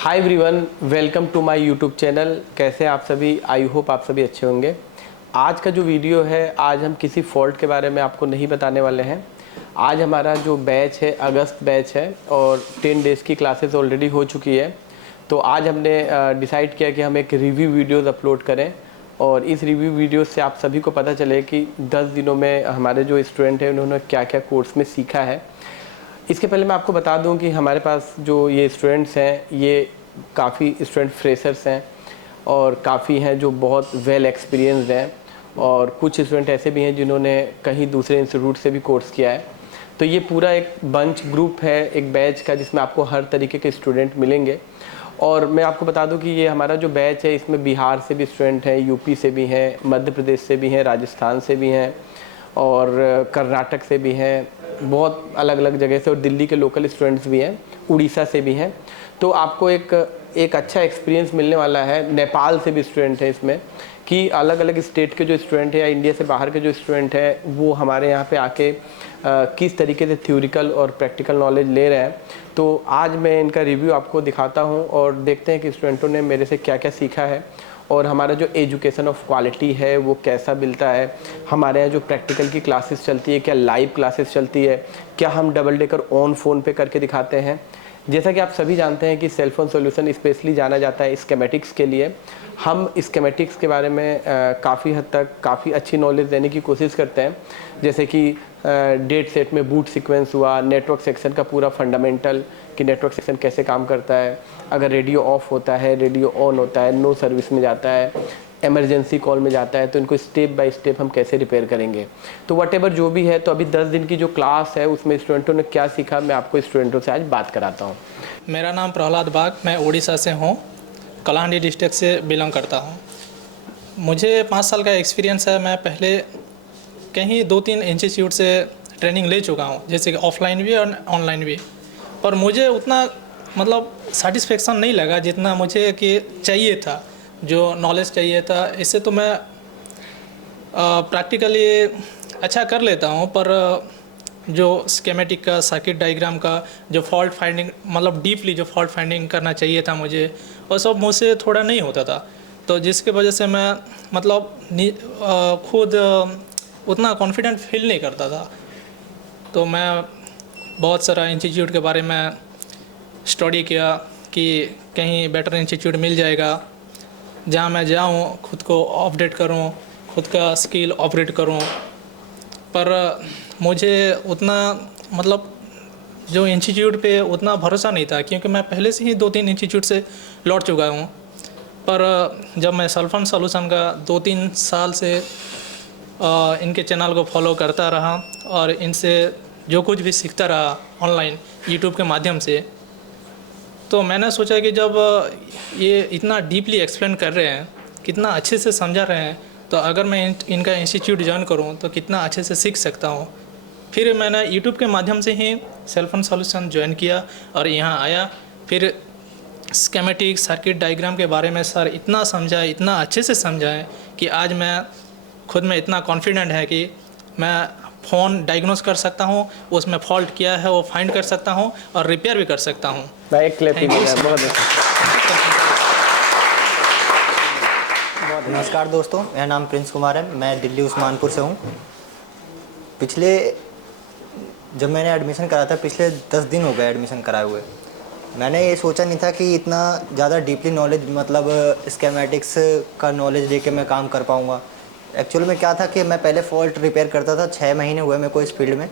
Hi everyone, welcome to my YouTube channel. कैसे हैं आप सभी? आई होप आप सभी अच्छे होंगे। आज का जो वीडियो है, आज हम किसी फॉल्ट के बारे में आपको नहीं बताने वाले हैं। आज हमारा जो बैच है अगस्त बैच है और 10 डेज़ की क्लासेस ऑलरेडी हो चुकी है। तो आज हमने डिसाइड किया कि हम एक रिव्यू वीडियोज़ अपलोड करें और इस रिव्यू वीडियो से आप सभी को पता चले कि 10 दिनों में हमारे जो स्टूडेंट हैं उन्होंने क्या क्या कोर्स में सीखा है। इसके पहले मैं आपको बता दूं कि हमारे पास जो ये स्टूडेंट्स हैं, ये काफ़ी स्टूडेंट फ्रेशर्स हैं और काफ़ी हैं जो बहुत वेल एक्सपीरियंस्ड हैं और कुछ स्टूडेंट ऐसे भी हैं जिन्होंने कहीं दूसरे इंस्टीट्यूट से भी कोर्स किया है। तो ये पूरा एक बंच ग्रुप है, एक बैच का, जिसमें आपको हर तरीके के स्टूडेंट मिलेंगे। और मैं आपको बता दूं कि ये हमारा जो बैच है, इसमें बिहार से भी स्टूडेंट हैं, यूपी से भी हैं, मध्य प्रदेश से भी हैं, राजस्थान से भी हैं और कर्नाटक से भी हैं, बहुत अलग अलग जगह से, और दिल्ली के लोकल स्टूडेंट्स भी हैं, उड़ीसा से भी हैं। तो आपको एक अच्छा एक्सपीरियंस मिलने वाला है। नेपाल से भी स्टूडेंट हैं इसमें, कि अलग अलग स्टेट के जो स्टूडेंट हैं या इंडिया से बाहर के जो स्टूडेंट हैं वो हमारे यहाँ पे आके किस तरीके से थ्योरिकल और प्रैक्टिकल नॉलेज ले रहे हैं। तो आज मैं इनका रिव्यू आपको दिखाता हूँ और देखते हैं कि स्टूडेंटों ने मेरे से क्या क्या सीखा है और हमारा जो एजुकेशन ऑफ क्वालिटी है वो कैसा मिलता है। हमारे यहाँ जो प्रैक्टिकल की क्लासेस चलती है, क्या लाइव क्लासेस चलती है, क्या हम डबल डेकर ऑन फ़ोन पे करके दिखाते हैं। जैसा कि आप सभी जानते हैं कि सेल फोन सॉल्यूशन स्पेशली जाना जाता है स्कीमेटिक्स के लिए। हम स्कीमेटिक्स के बारे में काफ़ी हद तक काफ़ी अच्छी नॉलेज देने की कोशिश करते हैं, जैसे कि डेट सेट में बूट सीक्वेंस हुआ, नेटवर्क सेक्शन का पूरा फंडामेंटल कि नेटवर्क सेक्शन कैसे काम करता है, अगर रेडियो ऑफ होता है, रेडियो ऑन होता है, नो सर्विस में जाता है, इमरजेंसी कॉल में जाता है, तो इनको स्टेप बाय स्टेप हम कैसे रिपेयर करेंगे। तो व्हाटएवर जो भी है, तो अभी 10 दिन की जो क्लास है उसमें स्टूडेंटों ने क्या सीखा, मैं आपको स्टूडेंटों से आज बात कराता हूँ। मेरा नाम प्रहलाद बाग, मैं उड़ीसा से हूँ, कलाहांडी डिस्ट्रिक्ट से बिलोंग करता हूँ। मुझे 5 साल का एक्सपीरियंस है। मैं पहले कहीं 2-3 इंस्टीट्यूट से ट्रेनिंग ले चुका हूँ, जैसे कि ऑफलाइन भी और ऑनलाइन भी, पर मुझे उतना सेटिस्फेक्शन नहीं लगा जितना मुझे कि चाहिए था, जो नॉलेज चाहिए था। इससे तो मैं प्रैक्टिकली अच्छा कर लेता हूँ, पर जो स्कीमेटिक का, सर्किट डायग्राम का जो फॉल्ट फाइंडिंग, डीपली जो फॉल्ट फाइंडिंग करना चाहिए था मुझे, वो सब मुझसे थोड़ा नहीं होता था। तो जिसके वजह से मैं खुद उतना कॉन्फिडेंट फील नहीं करता था। तो मैं बहुत सारा इंस्टीट्यूट के बारे में स्टडी किया कि कहीं बेटर इंस्टीट्यूट मिल जाएगा जहाँ मैं जाऊँ, खुद को अपडेट करूँ, खुद का स्किल ऑपरेट करूँ। पर मुझे उतना जो इंस्टीट्यूट पे उतना भरोसा नहीं था, क्योंकि मैं पहले से ही 2-3 इंस्टीट्यूट से लौट चुका हूँ। पर जब मैं सेल फोन सॉल्यूशन का 2-3 साल से इनके चैनल को फॉलो करता रहा और इनसे जो कुछ भी सीखता रहा ऑनलाइन यूट्यूब के माध्यम से, तो मैंने सोचा कि जब ये इतना डीपली एक्सप्लेन कर रहे हैं, कितना अच्छे से समझा रहे हैं, तो अगर मैं इनका इंस्टीट्यूट ज्वाइन करूं तो कितना अच्छे से सीख सकता हूं। फिर मैंने यूट्यूब के माध्यम से ही सेल फोन सॉल्यूशन ज्वाइन किया और यहाँ आया। फिर स्कीमेटिक, सर्किट डायग्राम के बारे में सर इतना समझा, इतना अच्छे से समझाएं कि आज मैं खुद में इतना कॉन्फिडेंट है कि मैं फ़ोन डायग्नोस कर सकता हूँ, उसमें फॉल्ट क्या है वो फाइंड कर सकता हूँ और रिपेयर भी कर सकता हूँ। नमस्कार दोस्तों, मेरा नाम प्रिंस कुमार है, मैं दिल्ली उस्मानपुर से हूँ। जब मैंने एडमिशन करा था, पिछले 10 दिन हो गए एडमिशन कराए हुए। मैंने ये सोचा नहीं था कि इतना ज़्यादा डीपली नॉलेज, स्कीमेटिक्स का नॉलेज लेके मैं काम कर पाऊँगा। एक्चुअल में क्या था कि मैं पहले फ़ॉल्ट रिपेयर करता था, 6 महीने हुए मेरे को इस फील्ड में।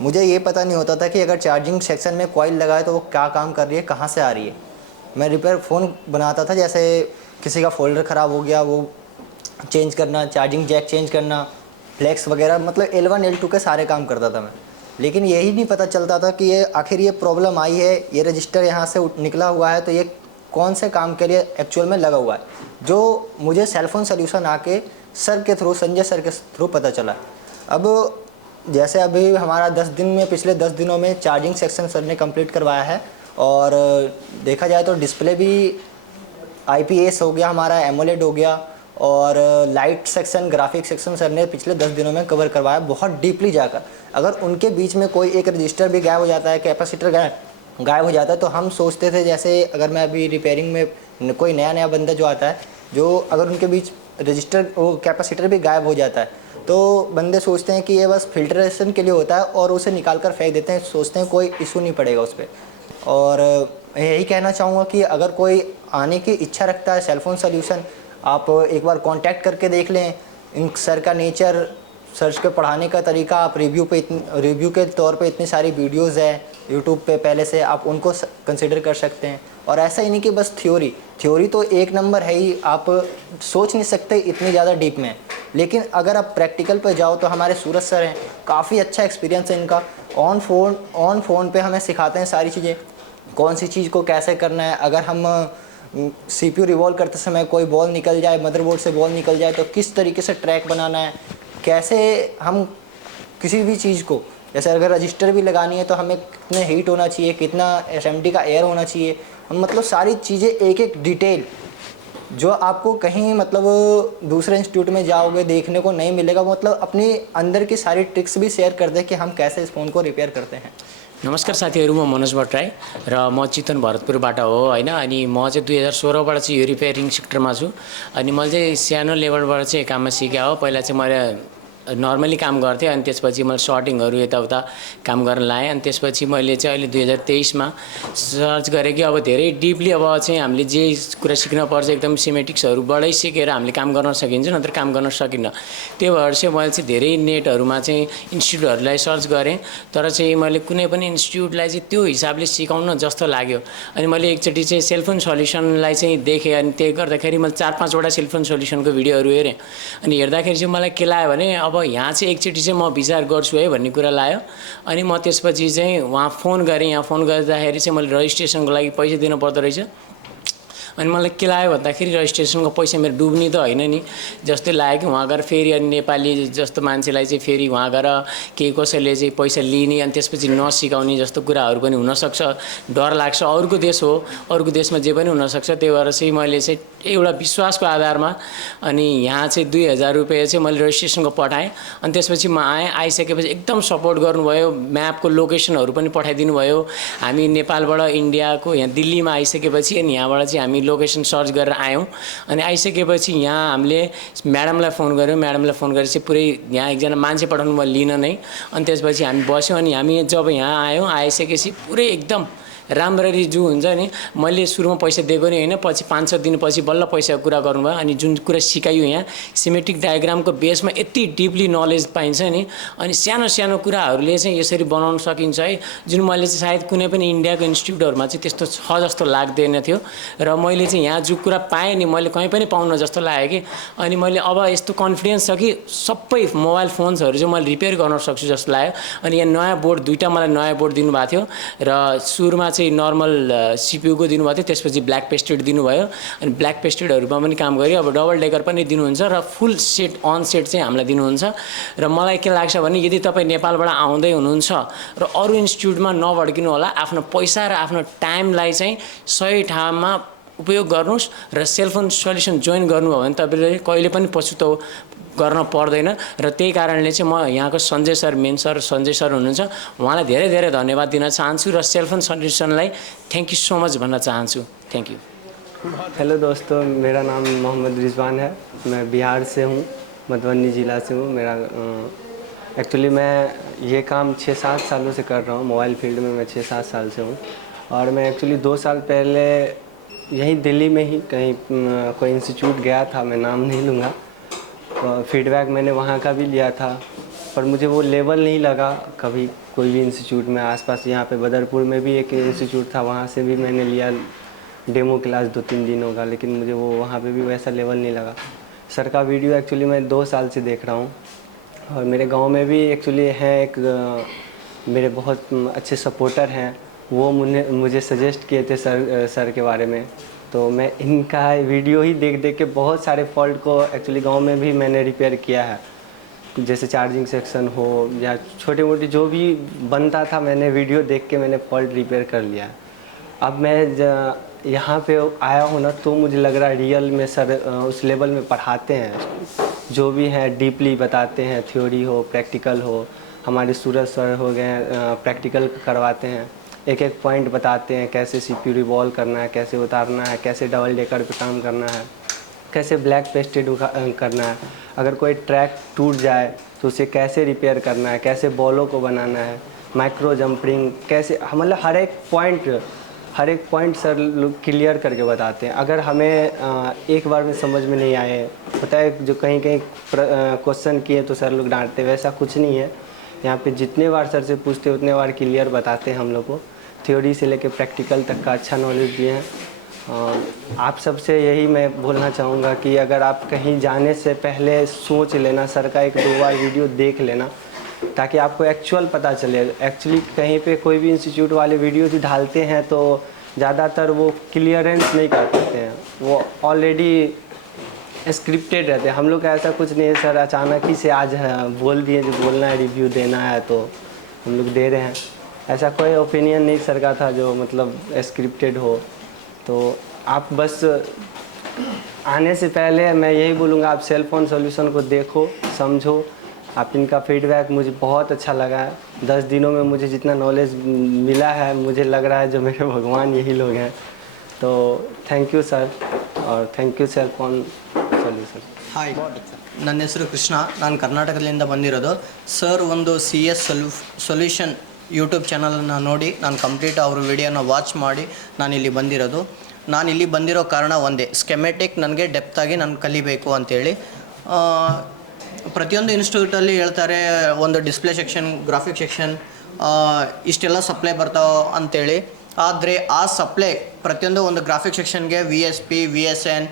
मुझे ये पता नहीं होता था कि अगर चार्जिंग सेक्शन में कॉइल लगाए तो वो क्या काम कर रही है, कहाँ से आ रही है। मैं रिपेयर फ़ोन बनाता था, जैसे किसी का फोल्डर ख़राब हो गया वो चेंज करना, चार्जिंग जैक चेंज करना, फ्लेक्स वगैरह, L1 L2 के सारे काम करता था मैं। लेकिन यही नहीं पता चलता था कि ये आखिर ये प्रॉब्लम आई है, ये रजिस्टर यहाँ से निकला हुआ है, तो ये कौन से काम के लिए एक्चुअल में लगा हुआ है, जो मुझे सेल फोन सोल्यूशन आके सर के थ्रू, संजय सर के थ्रू पता चला। अब जैसे अभी हमारा 10 दिन में, पिछले 10 दिनों में चार्जिंग सेक्शन सर ने कंप्लीट करवाया है और देखा जाए तो डिस्प्ले भी IPS हो गया हमारा, एमोलेड हो गया और light section, graphic section sir ने पिछले 10 दिनों में कवर करवाया बहुत डीपली जाकर। अगर उनके बीच में कोई एक रजिस्टर भी गायब हो जाता है, कैपेसिटर गायब गायब हो जाता है। तो हम सोचते थे जैसे अगर मैं अभी रिपेयरिंग में कोई नया बंदा जो आता है, जो अगर उनके बीच रजिस्टर वो कैपेसिटर भी गायब हो जाता है, तो बंदे सोचते हैं कि ये बस फिल्ट्रेशन के लिए होता है और उसे निकाल कर फेंक देते हैं, सोचते हैं कोई इशू नहीं पड़ेगा उस पर। और यही कहना चाहूँगा कि अगर कोई आने की इच्छा रखता है सेलफोन सोल्यूशन, आप एक बार कांटेक्ट करके देख लें। इन सर का नेचर, सर्च के पढ़ाने का तरीका, आप रिव्यू के तौर पे इतनी सारी वीडियोस है यूट्यूब पे पहले से, आप उनको कंसिडर कर सकते हैं। और ऐसा ही नहीं कि बस थ्योरी तो एक नंबर है ही, आप सोच नहीं सकते इतनी ज़्यादा डीप में, लेकिन अगर आप प्रैक्टिकल पे जाओ तो हमारे सूरज सर हैं, काफ़ी अच्छा एक्सपीरियंस है इनका। ऑन फोन पे हमें सिखाते हैं सारी चीज़ें, कौन सी चीज़ को कैसे करना है। अगर हम CPU रिवॉल्व करते समय कोई बॉल निकल जाए, मदरबोर्ड से बॉल निकल जाए, तो किस तरीके से ट्रैक बनाना है, कैसे हम किसी भी चीज़ को, जैसे अगर रजिस्टर भी लगानी है तो हमें कितने हीट होना चाहिए, कितना SMD का एयर होना चाहिए, हम मतलब सारी चीज़ें एक एक डिटेल जो आपको कहीं मतलब दूसरे इंस्टीट्यूट में जाओगे देखने को नहीं मिलेगा। मतलब अपनी अंदर की सारी ट्रिक्स भी शेयर कर दे कि हम कैसे इस फ़ोन को रिपेयर करते हैं। नमस्कार साथीहरू, म मनोज भट्टराई र म चितवन भरतपुरबाट हो हैन। अनि म चाहिँ 2016बाट चाहिँ यो रिपेयरिङ सेक्टरमा छु। अनि मैले चाहिँ सानो लेभलबाट चाहिँ काममा सिकेँ हो। पहिला चाहिँ मैले नर्मली काम गर्थेँ, अनि त्यसपछि मैले सर्टिङहरू यताउता काम गर्न लाएँ। अनि त्यसपछि मैले चाहिँ अहिले 2023मा सर्च गरेँ कि अब धेरै डिपली अब चाहिँ हामीले जे कुरा सिक्न पर्छ एकदम सिमेटिक्सहरूबाटै सिकेर हामीले काम गर्न सकिन्छ, नत्र काम गर्न सकिन्न। त्यो भएर चाहिँ मैले चाहिँ धेरै नेटहरूमा चाहिँ इन्स्टिट्युटहरूलाई सर्च गरेँ, तर चाहिँ मैले कुनै पनि इन्स्टिट्युटलाई चाहिँ त्यो हिसाबले सिकाउन जस्तो लाग्यो। अनि मैले एकचोटि चाहिँ सेलफोन सल्युसनलाई चाहिँ देखेँ, अनि त्यही गर्दाखेरि मैले 4-5वटा सेलफोन सल्युसनको भिडियोहरू हेरेँ। अनि हेर्दाखेरि चाहिँ मलाई के लाग्यो भने अब यहाँ चाहिँ एकचोटि चाहिँ म विचार गर्छु है भन्ने कुरा लाग्यो। अनि म त्यसपछि चाहिँ वहाँ फोन गरेँ। यहाँ फोन गर्दाखेरि चाहिँ मैले रजिस्ट्रेसनको लागि पैसा दिनु पर्दो रहेछ। अनि मलाई के लाग्यो भन्दाखेरि रजिस्ट्रेसनको पैसा मेरो डुब्ने त होइन नि जस्तै लाग्यो कि वहाँ गएर फेरि अनि नेपाली जस्तो मान्छेलाई चाहिँ फेरि वहाँ गएर केही कसैले चाहिँ पैसा लिने अनि त्यसपछि नसिकाउने जस्तो कुराहरू पनि हुनसक्छ, डर लाग्छ। अरूको देश हो, अरूको देशमा जे पनि हुनसक्छ। त्यही भएर चाहिँ मैले चाहिँ एउटा विश्वासको आधारमा अनि यहाँ चाहिँ 2000 रुपियाँ चाहिँ मैले रजिस्ट्रेसनको पठाएँ। अनि त्यसपछि म आएँ, आइसकेपछि एकदम सपोर्ट गर्नुभयो, म्यापको लोकेसनहरू पनि पठाइदिनु भयो। हामी नेपालबाट इन्डियाको यहाँ दिल्लीमा आइसकेपछि अनि यहाँबाट चाहिँ हामी लोकेसन सर्च गरेर आयौँ। अनि आइसकेपछि यहाँ हामीले म्याडमलाई फोन गऱ्यौँ। म्याडमलाई फोन गरेपछि पुरै यहाँ एकजना मान्छे पठाउनु भयो लिन नै। अनि त्यसपछि हामी बस्यौँ। अनि हामी जब यहाँ आयौँ, आइसकेपछि पुरै एकदम राम्ररी जो हुन्छ नि, मैले सुरुमा पैसा दिएको नि होइन, पछि 5-6 दिनपछि बल्ल पैसा कुरा गर्नुभयो। अनि जुन कुरा सिकाइयो यहाँ सिमेट्रिक डायग्रामको बेसमा यति डिपली नलेज पाइन्छ नि। अनि सानो सानो कुराहरूले चाहिँ यसरी बनाउन सकिन्छ है, जुन मैले चाहिँ सायद कुनै पनि इन्डियाको इन्स्टिट्युटहरूमा चाहिँ त्यस्तो छ जस्तो लाग्दैन थियो। र मैले चाहिँ यहाँ जो कुरा पाएँ नि मैले कहीँ पनि पाउन जस्तो लाग्यो कि। अनि मैले अब यस्तो कन्फिडेन्स छ कि सबै मोबाइल फोन्सहरू चाहिँ मैले रिपेयर गर्न सक्छु जस्तो लाग्यो। अनि यहाँ नयाँ बोर्ड 2टा मलाई नयाँ बोर्ड दिनुभएको थियो र सुरुमा चाहिँ नर्मल CPU को दिनुभएको थियो, त्यसपछि ब्ल्याक पेस्टेड दिनुभयो। अनि ब्ल्याक पेस्टेडहरूमा पनि काम गऱ्यो। अब डबल डेकर पनि दिनुहुन्छ र फुल सेट अन सेट चाहिँ हामीलाई दिनुहुन्छ। र मलाई के लाग्छ भने यदि तपाईँ नेपालबाट आउँदै हुनुहुन्छ र अरू इन्स्टिट्युटमा नभड्किनु होला, आफ्नो पैसा र आफ्नो टाइमलाई चाहिँ सही ठाउँमा उपयोग गर्नुहोस् र सेलफोन सल्युसन जोइन गर्नुभयो भने तपाईँले कहिले पनि पछुतो गर्न पर्दैन। र त्यही कारणले चाहिँ म यहाँको Sanjay sir, main sir Sanjay sir हुनुहुन्छ, उहाँलाई धेरै धेरै धन्यवाद दिन चाहन्छु र सेलफोन सल्युसनलाई थ्याङ्क यू सो मच भन्न चाहन्छु। Thank you. हेलो दोस्तों, मेरा नाम मोहम्मद रिजवान है। मैं बिहार से हूँ, मधुबनी ज़िला से हूँ। मेरा एक्चुअली मैं ये काम 6-7 सालों से कर रहा हूँ। मोबाइल फील्ड में मैं 6-7 साल से हूँ। और मैं एक्चुअली 2 साल पहले यहीं दिल्ली में ही कहीं कोई इंस्टीट्यूट गया था, मैं नाम नहीं लूँगा। फीडबैक मैंने वहाँ का भी लिया था, पर मुझे वो लेवल नहीं लगा कभी कोई भी इंस्टीट्यूट में। आसपास यहाँ पे बदरपुर में भी एक इंस्टीट्यूट था, वहाँ से भी मैंने लिया डेमो क्लास 2-3 दिन होगा, लेकिन मुझे वो वहाँ पे भी वैसा लेवल नहीं लगा। सर का वीडियो एक्चुअली मैं 2 साल से देख रहा हूँ। और मेरे गांव में भी एक्चुअली हैं एक मेरे बहुत अच्छे सपोर्टर हैं, वो मुझे सजेस्ट किए थे सर के बारे में। तो मैं इनका वीडियो ही देख देख के बहुत सारे फॉल्ट को एक्चुअली गांव में भी मैंने रिपेयर किया है। जैसे चार्जिंग सेक्शन हो या छोटे मोटे जो भी बनता था, मैंने वीडियो देख के मैंने फॉल्ट रिपेयर कर लिया। अब मैं यहाँ पे आया हूँ ना, तो मुझे लग रहा है रियल में सर उस लेवल में पढ़ाते हैं, जो भी है डीपली बताते हैं, थ्योरी हो प्रैक्टिकल हो। हमारे सूरज सर हो गए प्रैक्टिकल करवाते हैं। एक एक पॉइंट बताते हैं, कैसे CPU रिवॉल्व करना है, कैसे उतारना है, कैसे डबल डेकर पे काम करना है, कैसे ब्लैक पेस्टेड करना है, अगर कोई ट्रैक टूट जाए तो उसे कैसे रिपेयर करना है, कैसे बॉलों को बनाना है, माइक्रो जंपिंग कैसे, मतलब हर एक पॉइंट सर लोग क्लियर करके बताते हैं। अगर हमें एक बार में समझ में नहीं आए, पता है जो कहीं कहीं क्वेश्चन किए तो सर लोग डांटते, वैसा कुछ नहीं है। यहाँ पे जितने बार सर से पूछते उतने बार क्लियर बताते हैं हम लोग को, थ्योरी से लेके प्रैक्टिकल तक का अच्छा नॉलेज दिए हैं। आप सबसे यही मैं बोलना चाहूँगा कि अगर आप कहीं जाने से पहले सोच लेना, सर का 1-2 बार वीडियो देख लेना, ताकि आपको एक्चुअल पता चले। एक्चुअली कहीं पे कोई भी इंस्टीट्यूट वाले वीडियो जो डालते हैं तो ज़्यादातर वो क्लियरेंस नहीं कर पाते हैं, वो ऑलरेडी स्क्रिप्टेड रहते हैं। हम लोग का ऐसा कुछ नहीं है सर, अचानक ही से आज बोल दिए जो बोलना है, रिव्यू देना है तो हम लोग दे रहे हैं। ऐसा कोई ओपिनियन नहीं सर का था जो मतलब स्क्रिप्टेड हो। तो आप बस आने से पहले मैं यही बोलूँगा, आप सेल फोन सॉल्यूशन को देखो, समझो। आप इनका फीडबैक मुझे बहुत अच्छा लगा है। 10 दिनों में मुझे जितना नॉलेज मिला है, मुझे लग रहा है जो मेरे भगवान यही लोग हैं। तो थैंक यू सर, और thank you cell phone solution. Hi, ನನ್ನ ಹೆಸರು ಕೃಷ್ಣ. ನಾನು ಕರ್ನಾಟಕದಿಂದ ಬಂದಿರೋದು. ಸರ್ ಒಂದು CS ಸೊಲ್ಯೂಷನ್ ಯೂಟ್ಯೂಬ್ ಚಾನಲನ್ನು ನೋಡಿ ನಾನು ಕಂಪ್ಲೀಟ್ ಅವ್ರ ವಿಡಿಯೋನ ವಾಚ್ ಮಾಡಿ ನಾನಿಲ್ಲಿ ಬಂದಿರೋದು. ನಾನಿಲ್ಲಿ ಬಂದಿರೋ ಕಾರಣ ಒಂದೇ, ಸ್ಕೆಮೆಟಿಕ್ ನನಗೆ ಡೆಪ್ತಾಗಿ ನಾನು ಕಲಿಬೇಕು ಅಂಥೇಳಿ. ಪ್ರತಿಯೊಂದು ಇನ್ಸ್ಟಿಟ್ಯೂಟಲ್ಲಿ ಹೇಳ್ತಾರೆ ಒಂದು ಡಿಸ್ಪ್ಲೇ ಸೆಕ್ಷನ್, ಗ್ರಾಫಿಕ್ ಸೆಕ್ಷನ್, ಇಷ್ಟೆಲ್ಲ ಸಪ್ಲೈ ಬರ್ತಾವೆ ಅಂಥೇಳಿ. ಆದರೆ ಆ ಸಪ್ಲೈ ಪ್ರತಿಯೊಂದು ಒಂದು ಗ್ರಾಫಿಕ್ ಸೆಕ್ಷನ್ಗೆ VSP, VSN,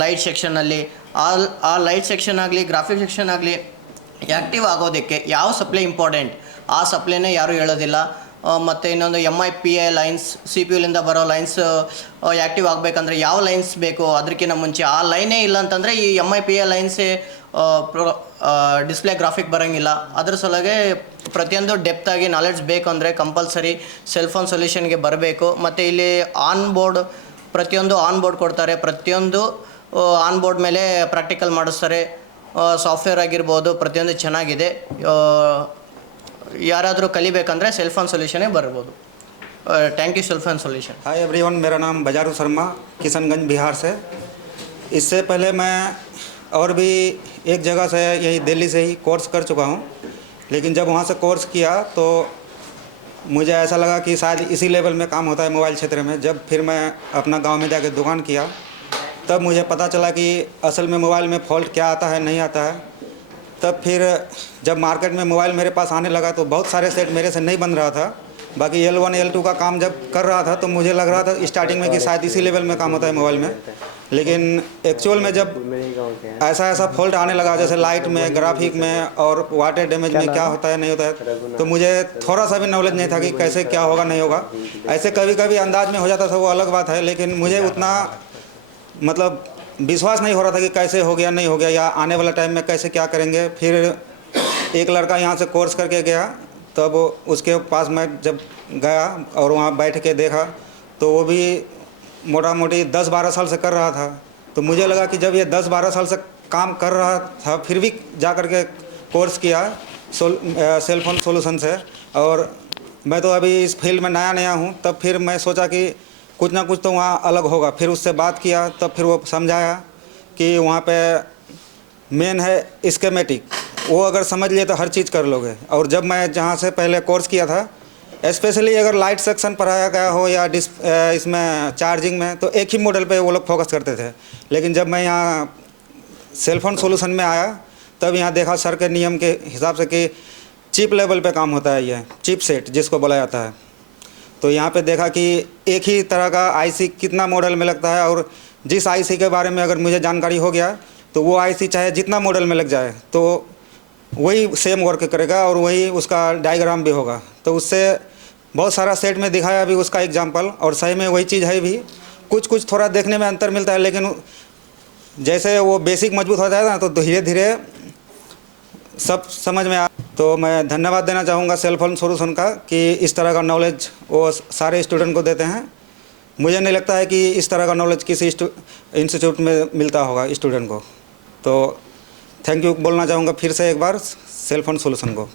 ಲೈಟ್ ಸೆಕ್ಷನಲ್ಲಿ ಆ ಲೈಟ್ ಸೆಕ್ಷನ್ ಆಗಲಿ, ಗ್ರಾಫಿಕ್ ಸೆಕ್ಷನ್ ಆಗಲಿ ಆ್ಯಕ್ಟಿವ್ ಆಗೋದಕ್ಕೆ ಯಾವ ಸಪ್ಲೈ ಇಂಪಾರ್ಟೆಂಟ್, ಆ ಸಪ್ಲೈನೇ ಯಾರೂ ಹೇಳೋದಿಲ್ಲ. ಮತ್ತು ಇನ್ನೊಂದು MIPI ಲೈನ್ಸ್, CPU ಬರೋ ಲೈನ್ಸ್ ಆ್ಯಕ್ಟಿವ್ ಆಗಬೇಕಂದ್ರೆ ಯಾವ ಲೈನ್ಸ್ ಬೇಕು, ಅದಕ್ಕಿಂತ ಮುಂಚೆ ಆ ಲೈನೇ ಇಲ್ಲ ಅಂತಂದರೆ ಈ MIPI ಲೈನ್ಸೇ ಡಿಸ್ಪ್ಲೇ ಗ್ರಾಫಿಕ್ ಬರೋಂಗಿಲ್ಲ. ಅದ್ರ ಸಲುವಾಗಿ ಪ್ರತಿಯೊಂದು ಡೆಪ್ತಾಗಿ ನಾಲೆಡ್ಜ್ ಬೇಕು ಅಂದರೆ ಕಂಪಲ್ಸರಿ ಸೆಲ್ ಫೋನ್ ಸೊಲ್ಯೂಷನ್ಗೆ ಬರಬೇಕು. ಮತ್ತು ಇಲ್ಲಿ ಆನ್ ಬೋರ್ಡ್, ಪ್ರತಿಯೊಂದು ಆನ್ ಬೋರ್ಡ್ ಕೊಡ್ತಾರೆ, ಪ್ರತಿಯೊಂದು ಆನ್ ಬೋರ್ಡ್ ಮೇಲೆ ಪ್ರಾಕ್ಟಿಕಲ್ ಮಾಡಿಸ್ತಾರೆ. ಸಾಫ್ಟ್ವೇರ್ ಆಗಿರ್ಬೋದು, ಪ್ರತಿಯೊಂದು ಚೆನ್ನಾಗಿದೆ. ಯಾರಾದರೂ ಕಲಿಬೇಕಂದ್ರೆ सेल फोन सॉल्यूशन ಬರ್ಬೋದು. Thank you cell phone solution. Hi everyone, मेरा नाम बजारू शर्मा, किशनगंज बिहार से। इससे पहले मैं और भी एक जगह से, यही दिल्ली से ही कोर्स कर चुका हूँ। लेकिन जब वहाँ से कोर्स किया तो मुझे ऐसा लगा कि शायद इसी लेवल में काम होता है मोबाइल क्षेत्र में। जब फिर मैं अपना गांव में जाके दुकान किया तब मुझे पता चला कि असल में मोबाइल में फॉल्ट क्या आता है, नहीं आता है। तब फिर जब मार्केट में मोबाइल मेरे पास आने लगा तो बहुत सारे सेट मेरे से नहीं बन रहा था। बाकी L1 L2 का काम जब कर रहा था तो मुझे लग रहा था स्टार्टिंग में कि शायद इसी लेवल में काम होता है मोबाइल में। लेकिन एक्चुअल में जब ऐसा फॉल्ट आने लगा, जैसे लाइट में, ग्राफिक में और वाटर डैमेज में क्या होता है, नहीं होता है, तो मुझे थोड़ा सा भी नॉलेज नहीं था कि कैसे क्या होगा, नहीं होगा। ऐसे कभी कभी अंदाज में हो जाता था, वो अलग बात है। लेकिन मुझे उतना मतलब विश्वास नहीं हो रहा था कि कैसे हो गया, नहीं हो गया, या आने वाला टाइम में कैसे क्या करेंगे। फिर एक लड़का यहाँ से कोर्स करके गया, तब उसके पास मैं जब गया और वहाँ बैठ के देखा तो वो भी मोटा मोटी 10-12 साल से कर रहा था। तो मुझे लगा कि जब ये 10-12 साल से काम कर रहा था फिर भी जा कर के कोर्स किया सेल फोन सोल्यूशन से, और मैं तो अभी इस फील्ड में नया हूँ। तब फिर मैं सोचा कि कुछ ना कुछ तो वहाँ अलग होगा। फिर उससे बात किया, तब फिर वो समझाया कि वहाँ पे मेन है स्कीमेटिक, वो अगर समझ लिए तो हर चीज़ कर लोगे। और जब मैं जहाँ से पहले कोर्स किया था, स्पेशली अगर लाइट सेक्शन पढ़ाया गया हो या इसमें चार्जिंग में, तो एक ही मॉडल पे वो लोग फोकस करते थे। लेकिन जब मैं यहाँ सेल फोन सोल्यूशन में आया तब यहाँ देखा सर के नियम के हिसाब से कि चिप लेवल पे काम होता है, ये चिप सेट जिसको बोला जाता है। तो यहाँ पे देखा कि एक ही तरह का IC कितना मॉडल में लगता है, और जिस IC के बारे में अगर मुझे जानकारी हो गया तो वो IC चाहे जितना मॉडल में लग जाए तो वही सेम वर्क करेगा और वही उसका डायग्राम भी होगा। तो उससे बहुत सारा सेट में दिखाया भी उसका एग्जांपल, और सही में वही चीज़ है भी। कुछ कुछ थोड़ा देखने में अंतर मिलता है, लेकिन जैसे वो बेसिक मजबूत हो जाएगा ना तो धीरे धीरे सब समझ में आ। तो मैं धन्यवाद देना चाहूँगा सेल फोन सोल्यूशन का कि इस तरह का नॉलेज वो सारे स्टूडेंट को देते हैं। मुझे नहीं लगता है कि इस तरह का नॉलेज किसी इंस्टीट्यूट में मिलता होगा स्टूडेंट को। तो थैंक यू बोलना चाहूँगा फिर से एक बार सेल फोन सोल्यूशन को।